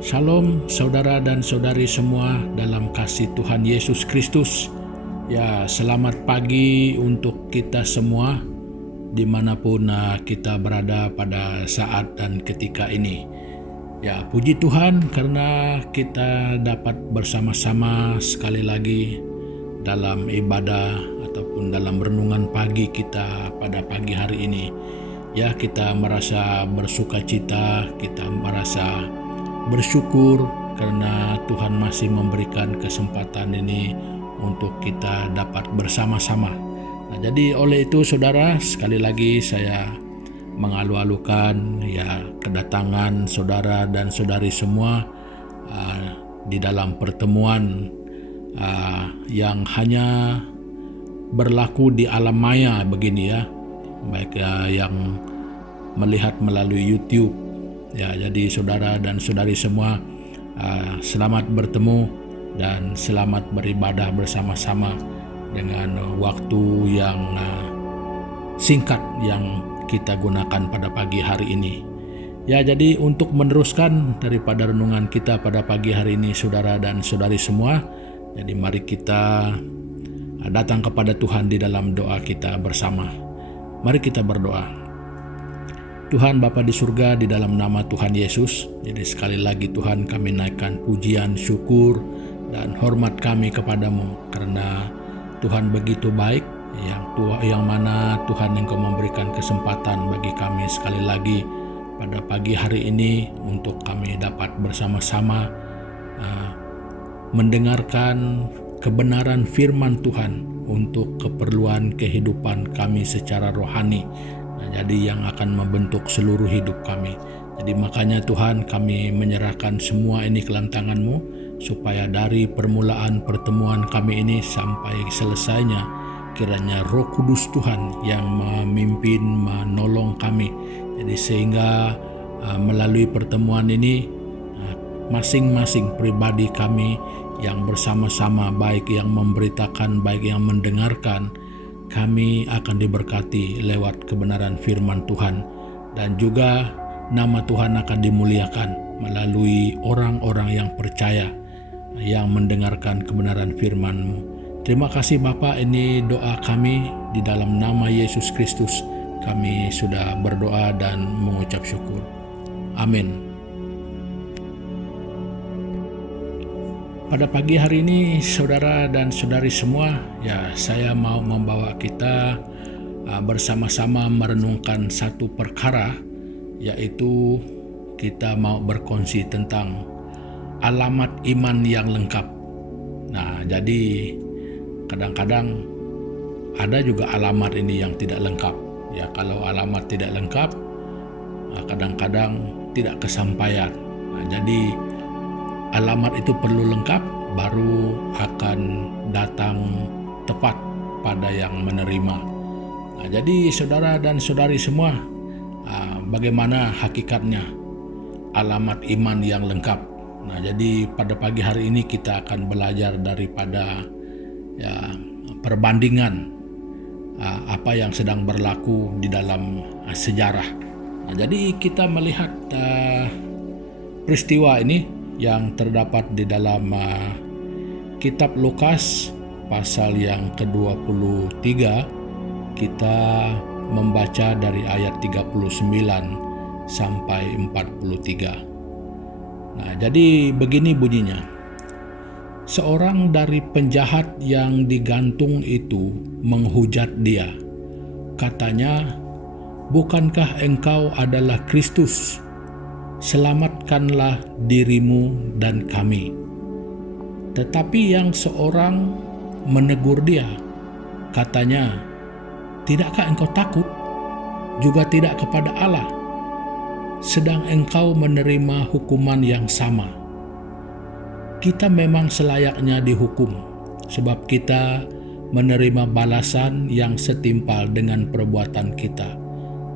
Shalom saudara dan saudari semua dalam kasih Tuhan Yesus Kristus. Ya, selamat pagi untuk kita semua dimanapun kita berada pada saat dan ketika ini. Ya, puji Tuhan karena kita dapat bersama-sama sekali lagi dalam ibadah ataupun dalam renungan pagi kita pada pagi hari ini. Ya, kita merasa bersukacita, kita merasa bersyukur karena Tuhan masih memberikan kesempatan ini untuk kita dapat bersama-sama. Nah, jadi oleh itu saudara, sekali lagi saya mengalu-alukan ya kedatangan saudara dan saudari semua di dalam pertemuan yang hanya berlaku di alam maya begini ya, baik yang melihat melalui YouTube. Ya, jadi saudara dan saudari semua, selamat bertemu dan selamat beribadah bersama-sama dengan waktu yang singkat yang kita gunakan pada pagi hari ini. Ya, jadi untuk meneruskan daripada renungan kita pada pagi hari ini saudara dan saudari semua, jadi mari kita datang kepada Tuhan di dalam doa kita bersama. Mari kita berdoa. Tuhan Bapa di surga, di dalam nama Tuhan Yesus, jadi sekali lagi Tuhan kami naikkan pujian, syukur, dan hormat kami kepadamu karena Tuhan begitu baik, yang mana Tuhan Engkau memberikan kesempatan bagi kami sekali lagi pada pagi hari ini untuk kami dapat bersama-sama mendengarkan kebenaran firman Tuhan untuk keperluan kehidupan kami secara rohani. Jadi yang akan membentuk seluruh hidup kami. Jadi makanya Tuhan kami menyerahkan semua ini ke dalam tangan-Mu supaya dari permulaan pertemuan kami ini sampai selesainya kiranya Roh Kudus Tuhan yang memimpin, menolong kami. Jadi sehingga melalui pertemuan ini masing-masing pribadi kami yang bersama-sama, baik yang memberitakan, baik yang mendengarkan, kami akan diberkati lewat kebenaran firman Tuhan, dan juga nama Tuhan akan dimuliakan melalui orang-orang yang percaya yang mendengarkan kebenaran firman-Mu. Terima kasih Bapa, ini doa kami di dalam nama Yesus Kristus. Kami sudah berdoa dan mengucap syukur. Amin. Pada pagi hari ini saudara dan saudari semua, ya saya mau membawa kita bersama-sama merenungkan satu perkara, yaitu kita mau berkongsi tentang alamat iman yang lengkap. Nah, jadi kadang-kadang ada juga alamat ini yang tidak lengkap. Ya, kalau alamat tidak lengkap, kadang-kadang tidak kesampaian. Nah, jadi alamat itu perlu lengkap, baru akan datang tepat pada yang menerima. Nah, jadi saudara dan saudari semua, bagaimana hakikatnya alamat iman yang lengkap? Nah, jadi pada pagi hari ini kita akan belajar daripada perbandingan apa yang sedang berlaku di dalam sejarah. Nah, jadi kita melihat peristiwa ini yang terdapat di dalam kitab Lukas pasal yang ke-23. Kita membaca dari ayat 39 sampai 43. Nah, jadi begini bunyinya. Seorang dari penjahat yang digantung itu menghujat dia. Katanya, "Bukankah engkau adalah Kristus? Selamatkanlah dirimu dan kami." Tetapi yang seorang menegur dia, katanya, "Tidakkah engkau takut, juga tidak kepada Allah, sedang engkau menerima hukuman yang sama? Kita memang selayaknya dihukum, sebab kita menerima balasan yang setimpal dengan perbuatan kita.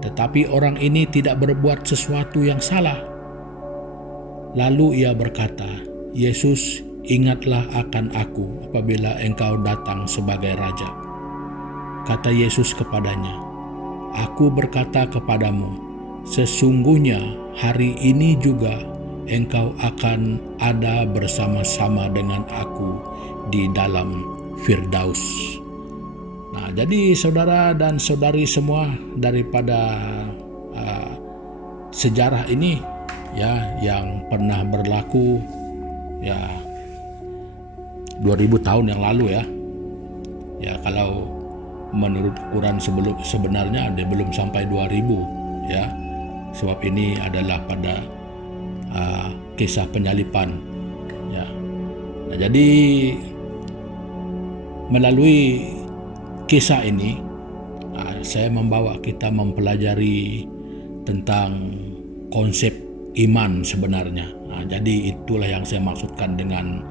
Tetapi orang ini tidak berbuat sesuatu yang salah." Lalu ia berkata, "Yesus, ingatlah akan aku apabila engkau datang sebagai Raja." Kata Yesus kepadanya, "Aku berkata kepadamu, sesungguhnya hari ini juga engkau akan ada bersama-sama dengan aku di dalam Firdaus. Nah, jadi saudara dan saudari semua, daripada sejarah ini ya yang pernah berlaku ya 2000 tahun yang lalu ya. Ya, kalau menurut ukuran sebenarnya dia belum sampai 2000 ya. Sebab ini adalah pada kisah penyalipan ya. Nah, jadi melalui kisah ini saya membawa kita mempelajari tentang konsep iman sebenarnya. Nah, jadi itulah yang saya maksudkan dengan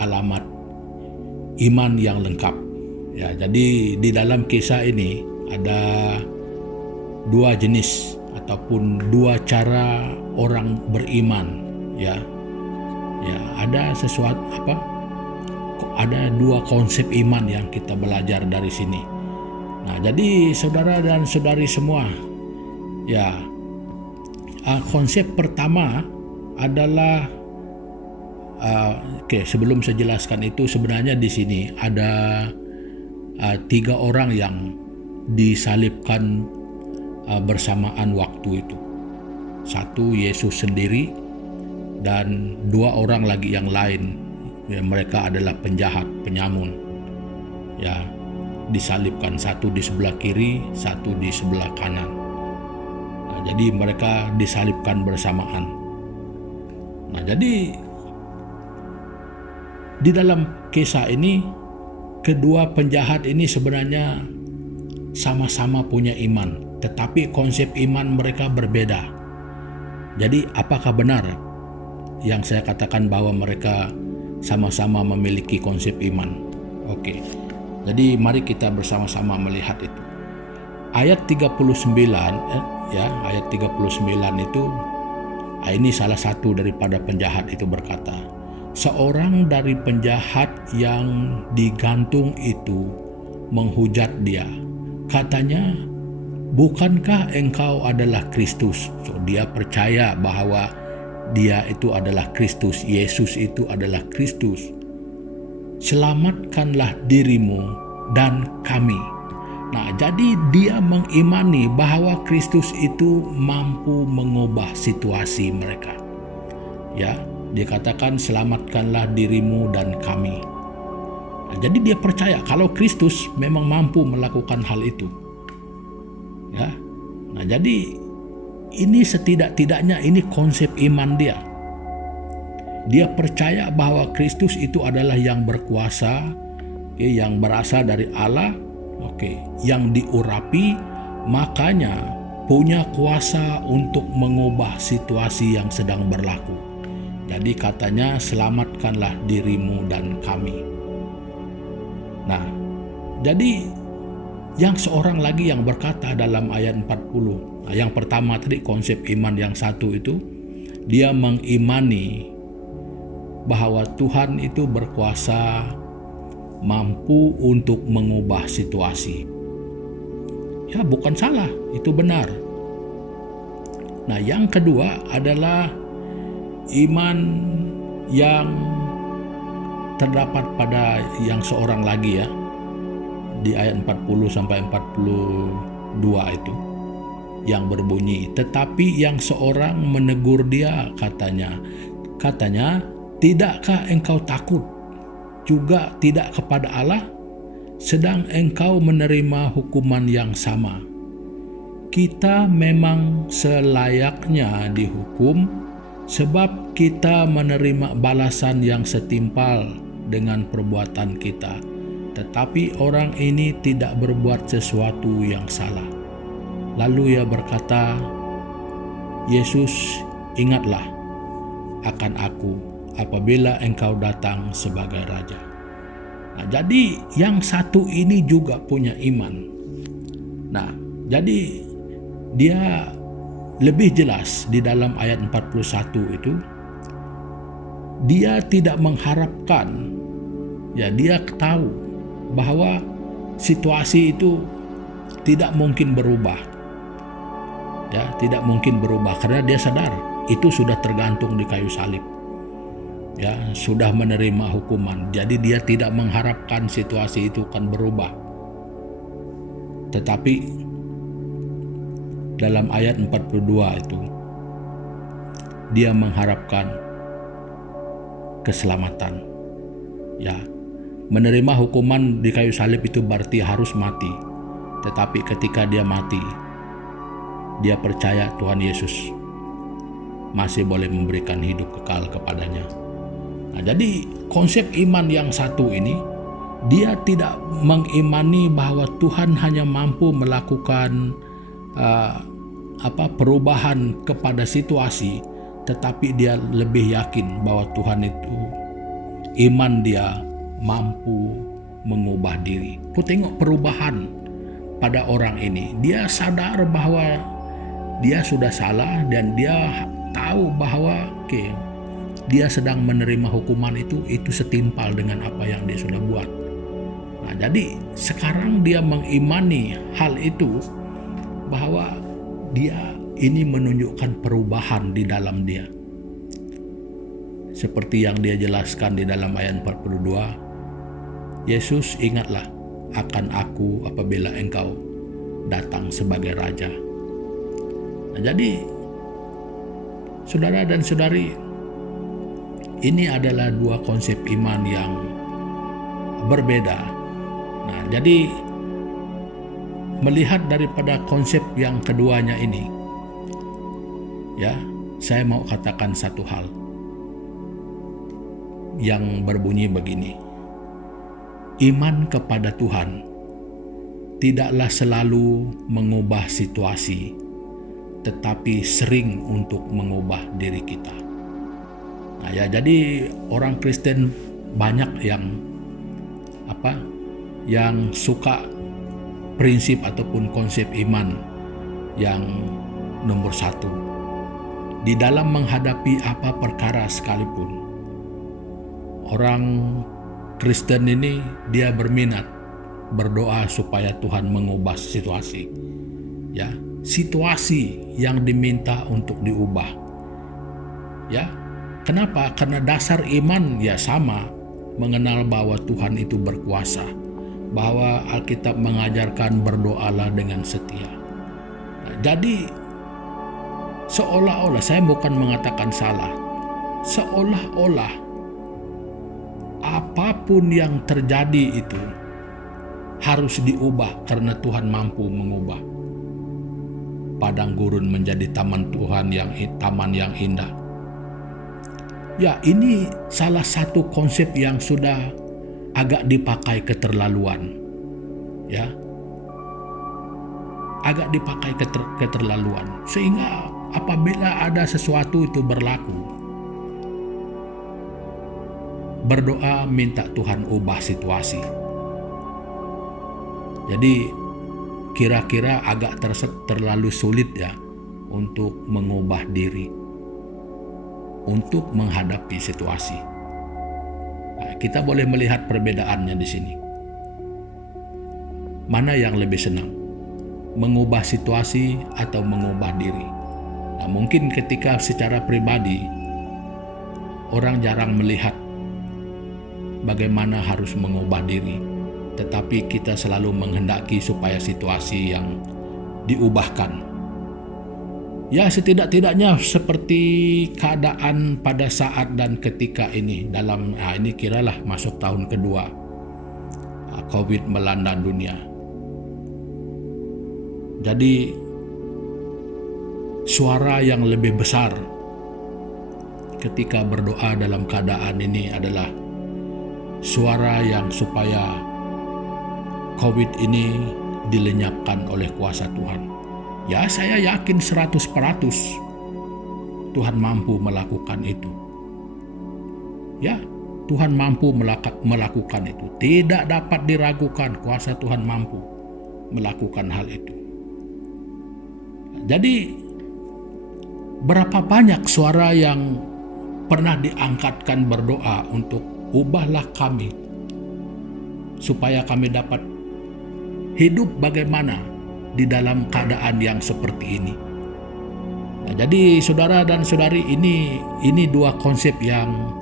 alamat iman yang lengkap. Ya, jadi di dalam kisah ini ada dua jenis ataupun dua cara orang beriman ya. Ya, ada sesuatu ada dua konsep iman yang kita belajar dari sini. Nah, jadi saudara dan saudari semua, ya, konsep pertama adalah sebelum saya jelaskan itu, sebenarnya di sini ada 3 orang yang disalibkan bersamaan waktu itu. Satu Yesus sendiri dan 2 orang lagi yang lain. Ya, mereka adalah penjahat, penyamun. Ya, disalibkan, satu di sebelah kiri, satu di sebelah kanan. Nah, jadi mereka disalibkan bersamaan. Nah, jadi di dalam kisah ini kedua penjahat ini sebenarnya sama-sama punya iman, tetapi konsep iman mereka berbeda. Jadi apakah benar yang saya katakan bahwa mereka sama-sama memiliki konsep iman? Oke. Jadi mari kita bersama-sama melihat itu. Ayat 39 ayat 39 itu ini salah satu daripada penjahat itu berkata, seorang dari penjahat yang digantung itu menghujat dia. Katanya, bukankah engkau adalah Kristus? So, dia percaya bahwa dia itu adalah Kristus, Yesus itu adalah Kristus. Selamatkanlah dirimu dan kami. Nah, jadi dia mengimani bahwa Kristus itu mampu mengubah situasi mereka. Ya, dia katakan selamatkanlah dirimu dan kami. Nah, jadi dia percaya kalau Kristus memang mampu melakukan hal itu. Ya. Nah, jadi ini setidak-tidaknya ini konsep iman dia. Dia percaya bahwa Kristus itu adalah yang berkuasa, yang berasal dari Allah, yang diurapi, makanya punya kuasa untuk mengubah situasi yang sedang berlaku. Jadi katanya selamatkanlah dirimu dan kami. Nah, jadi yang seorang lagi yang berkata dalam ayat 40. Nah, yang pertama tadi konsep iman yang satu itu, dia mengimani bahwa Tuhan itu berkuasa, mampu untuk mengubah situasi. Ya, bukan salah, itu benar. Nah, yang kedua adalah iman yang terdapat pada yang seorang lagi ya, di ayat 40 sampai 42 itu, yang berbunyi, tetapi yang seorang menegur dia, katanya, tidakkah engkau takut juga tidak kepada Allah, sedang engkau menerima hukuman yang sama? Kita memang selayaknya dihukum, sebab kita menerima balasan yang setimpal dengan perbuatan kita. Tetapi orang ini tidak berbuat sesuatu yang salah. Lalu ia berkata, Yesus, ingatlah akan aku apabila engkau datang sebagai Raja. Nah, jadi yang satu ini juga punya iman. Nah, jadi dia lebih jelas di dalam ayat 41 itu, dia tidak mengharapkan, ya dia tahu bahwa situasi itu tidak mungkin berubah. Ya, tidak mungkin berubah karena dia sadar itu sudah tergantung di kayu salib. Ya, sudah menerima hukuman. Jadi dia tidak mengharapkan situasi itu akan berubah. Tetapi dalam ayat 42 itu dia mengharapkan keselamatan. Ya, menerima hukuman di kayu salib itu berarti harus mati. Tetapi ketika dia mati, dia percaya Tuhan Yesus masih boleh memberikan hidup kekal kepadanya. Nah, jadi konsep iman yang satu ini, dia tidak mengimani bahwa Tuhan hanya mampu melakukan perubahan kepada situasi, tetapi dia lebih yakin bahwa Tuhan itu, iman dia mampu mengubah diri. Ku tengok perubahan pada orang ini. Dia sadar bahwa dia sudah salah dan dia tahu bahwa dia sedang menerima hukuman itu setimpal dengan apa yang dia sudah buat. Nah, jadi sekarang dia mengimani hal itu, bahwa dia ini menunjukkan perubahan di dalam dia. Seperti yang dia jelaskan di dalam ayat 42, Yesus, ingatlah akan aku apabila engkau datang sebagai Raja. Nah, jadi saudara dan saudari, ini adalah dua konsep iman yang berbeda. Nah, jadi melihat daripada konsep yang keduanya ini, ya, saya mau katakan satu hal yang berbunyi begini. Iman kepada Tuhan tidaklah selalu mengubah situasi, tetapi sering untuk mengubah diri kita. Nah, ya, jadi orang Kristen banyak yang suka prinsip ataupun konsep iman yang nomor satu. Di dalam menghadapi apa perkara sekalipun, orang Kristen ini dia berminat berdoa supaya Tuhan mengubah situasi. Ya, situasi yang diminta untuk diubah. Ya, kenapa? Karena dasar iman ya sama, mengenal bahwa Tuhan itu berkuasa, bahwa Alkitab mengajarkan berdoalah dengan setia. Nah, jadi seolah-olah, saya bukan mengatakan salah, seolah-olah apapun yang terjadi itu harus diubah karena Tuhan mampu mengubah. Padang gurun menjadi taman Tuhan, taman yang indah. Ya, ini salah satu konsep yang sudah agak dipakai keterlaluan. Ya, agak dipakai keterlaluan, sehingga apabila ada sesuatu itu berlaku, berdoa minta Tuhan ubah situasi. Jadi kira-kira agak terlalu sulit ya untuk mengubah diri, untuk menghadapi situasi. Nah, kita boleh melihat perbedaannya di sini. Mana yang lebih senang? Mengubah situasi atau mengubah diri? Nah, mungkin ketika secara pribadi orang jarang melihat bagaimana harus mengubah diri, tetapi kita selalu menghendaki supaya situasi yang diubahkan. Ya, setidak-tidaknya seperti keadaan pada saat dan ketika ini, ini kiralah masuk tahun kedua COVID melanda dunia. Jadi suara yang lebih besar ketika berdoa dalam keadaan ini adalah suara yang supaya COVID ini dilenyapkan oleh kuasa Tuhan. Ya, saya yakin 100% Tuhan mampu melakukan itu. Ya, Tuhan mampu melakukan itu. Tidak dapat diragukan, kuasa Tuhan mampu melakukan hal itu. Jadi, berapa banyak suara yang pernah diangkatkan berdoa untuk ubahlah kami, supaya kami dapat hidup bagaimana di dalam keadaan yang seperti ini. Nah, jadi saudara dan saudari, ini dua konsep yang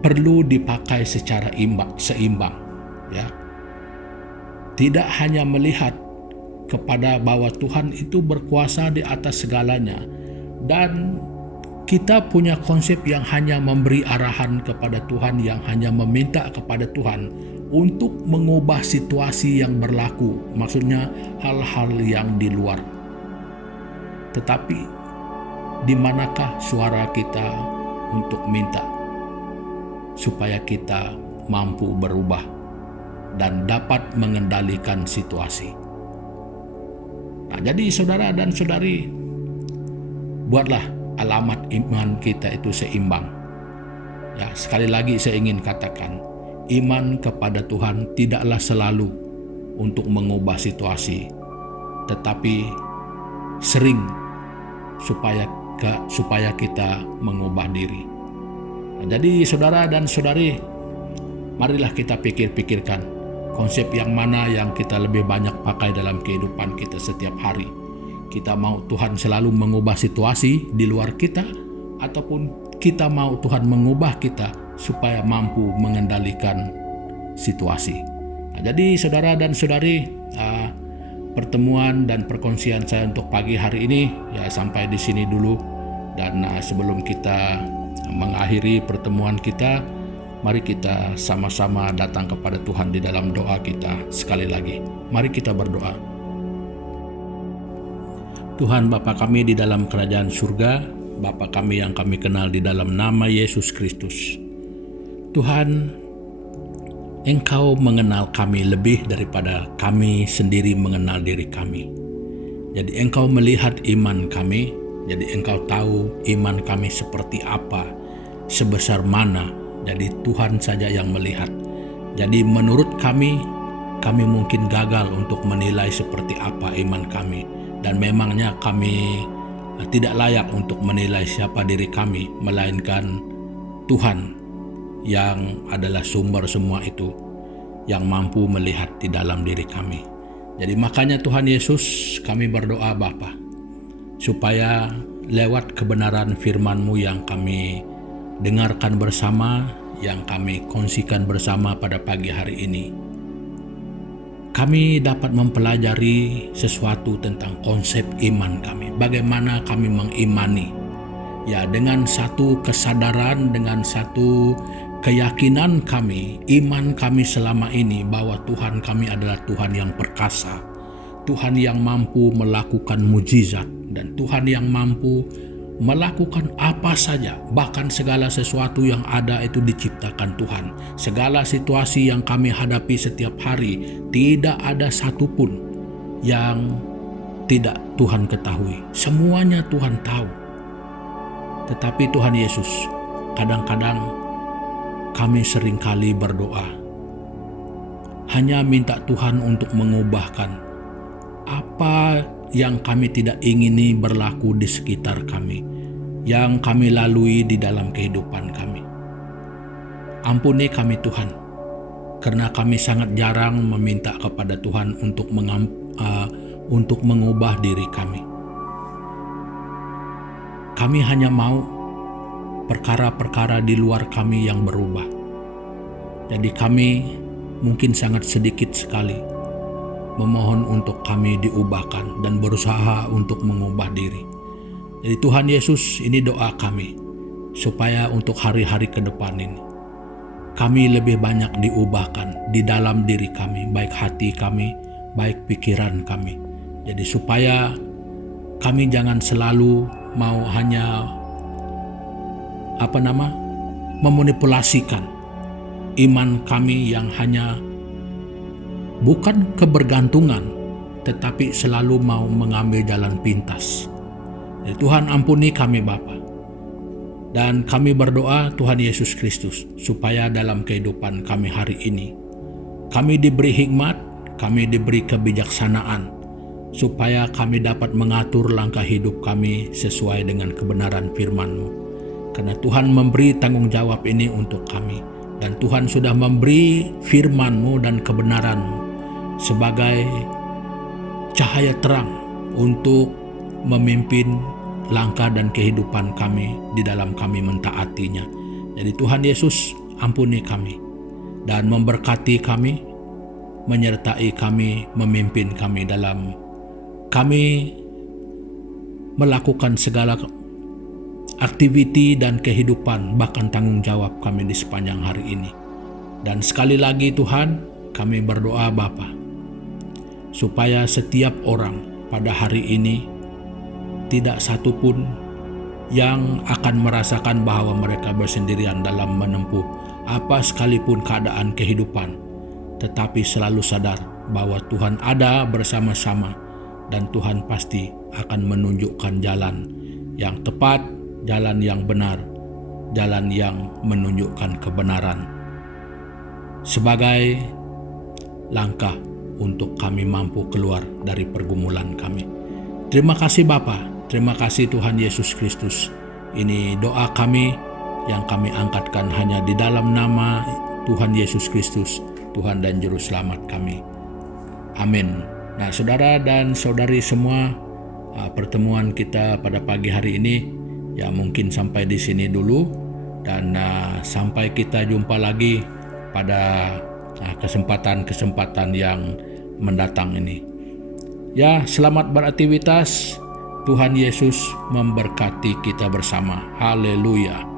perlu dipakai secara seimbang, ya. Tidak hanya melihat kepada bahwa Tuhan itu berkuasa di atas segalanya, dan kita punya konsep yang hanya memberi arahan kepada Tuhan, yang hanya meminta kepada Tuhan untuk mengubah situasi yang berlaku, maksudnya hal-hal yang di luar. Tetapi di manakah suara kita untuk minta supaya kita mampu berubah dan dapat mengendalikan situasi? Nah, jadi saudara dan saudari, buatlah alamat iman kita itu seimbang. Ya, sekali lagi saya ingin katakan, iman kepada Tuhan tidaklah selalu untuk mengubah situasi, tetapi sering supaya kita mengubah diri. Nah, jadi saudara dan saudari, marilah kita pikirkan konsep yang mana yang kita lebih banyak pakai dalam kehidupan kita setiap hari. Kita mau Tuhan selalu mengubah situasi di luar kita, ataupun kita mau Tuhan mengubah kita supaya mampu mengendalikan situasi. Nah, jadi saudara dan saudari, pertemuan dan perkongsian saya untuk pagi hari ini ya sampai di sini dulu. Dan sebelum kita mengakhiri pertemuan kita, mari kita sama-sama datang kepada Tuhan di dalam doa kita sekali lagi. Mari kita berdoa. Tuhan Bapa kami di dalam kerajaan surga, Bapa kami yang kami kenal di dalam nama Yesus Kristus. Tuhan, Engkau mengenal kami lebih daripada kami sendiri mengenal diri kami. Jadi Engkau melihat iman kami, jadi Engkau tahu iman kami seperti apa, sebesar mana. Jadi Tuhan saja yang melihat. Jadi menurut kami mungkin gagal untuk menilai seperti apa iman kami. Dan memangnya kami tidak layak untuk menilai siapa diri kami, melainkan Tuhan yang adalah sumber semua itu, yang mampu melihat di dalam diri kami. Jadi makanya Tuhan Yesus, kami berdoa Bapa, supaya lewat kebenaran firman-Mu yang kami dengarkan bersama, yang kami kongsikan bersama pada pagi hari ini, kami dapat mempelajari sesuatu tentang konsep iman kami. Bagaimana kami mengimani, ya, dengan satu kesadaran, dengan satu keyakinan kami, iman kami selama ini bahwa Tuhan kami adalah Tuhan yang perkasa, Tuhan yang mampu melakukan mujizat, dan Tuhan yang mampu melakukan apa saja, bahkan segala sesuatu yang ada itu diciptakan Tuhan. Segala situasi yang kami hadapi setiap hari, tidak ada satupun yang tidak Tuhan ketahui. Semuanya Tuhan tahu. Tetapi Tuhan Yesus, kadang-kadang kami seringkali berdoa, hanya minta Tuhan untuk mengubahkan apa yang kami tidak ingini berlaku di sekitar kami, yang kami lalui di dalam kehidupan kami. Ampuni kami Tuhan, karena kami sangat jarang meminta kepada Tuhan untuk mengubah diri kami. Kami hanya mau perkara-perkara di luar kami yang berubah. Jadi kami mungkin sangat sedikit sekali memohon untuk kami diubahkan dan berusaha untuk mengubah diri. Jadi Tuhan Yesus, ini doa kami, supaya untuk hari-hari ke depan ini, kami lebih banyak diubahkan di dalam diri kami, baik hati kami, baik pikiran kami. Jadi supaya kami jangan selalu mau hanya memanipulasikan iman kami yang hanya bukan kebergantungan, tetapi selalu mau mengambil jalan pintas. Jadi Tuhan ampuni kami Bapa. Dan kami berdoa Tuhan Yesus Kristus, supaya dalam kehidupan kami hari ini, kami diberi hikmat, kami diberi kebijaksanaan, supaya kami dapat mengatur langkah hidup kami sesuai dengan kebenaran firman-Mu. Karena Tuhan memberi tanggung jawab ini untuk kami. Dan Tuhan sudah memberi firman-Mu dan kebenaran-Mu sebagai cahaya terang untuk memimpin langkah dan kehidupan kami di dalam kami mentaatinya. Jadi Tuhan Yesus, ampuni kami dan memberkati kami, menyertai kami, memimpin kami dalam kami melakukan segala aktiviti dan kehidupan, bahkan tanggung jawab kami di sepanjang hari ini. Dan sekali lagi Tuhan, kami berdoa Bapa, supaya setiap orang pada hari ini tidak satupun yang akan merasakan bahwa mereka bersendirian dalam menempuh apa sekalipun keadaan kehidupan, tetapi selalu sadar bahwa Tuhan ada bersama-sama dan Tuhan pasti akan menunjukkan jalan yang tepat, jalan yang benar, jalan yang menunjukkan kebenaran sebagai langkah untuk kami mampu keluar dari pergumulan kami. Terima kasih Bapa, terima kasih Tuhan Yesus Kristus. Ini doa kami yang kami angkatkan hanya di dalam nama Tuhan Yesus Kristus, Tuhan dan Juru Selamat kami. Amin. Nah, saudara dan saudari semua, pertemuan kita pada pagi hari ini ya mungkin sampai di sini dulu, dan sampai kita jumpa lagi pada kesempatan-kesempatan yang mendatang ini. Ya, selamat beraktivitas. Tuhan Yesus memberkati kita bersama. Haleluya.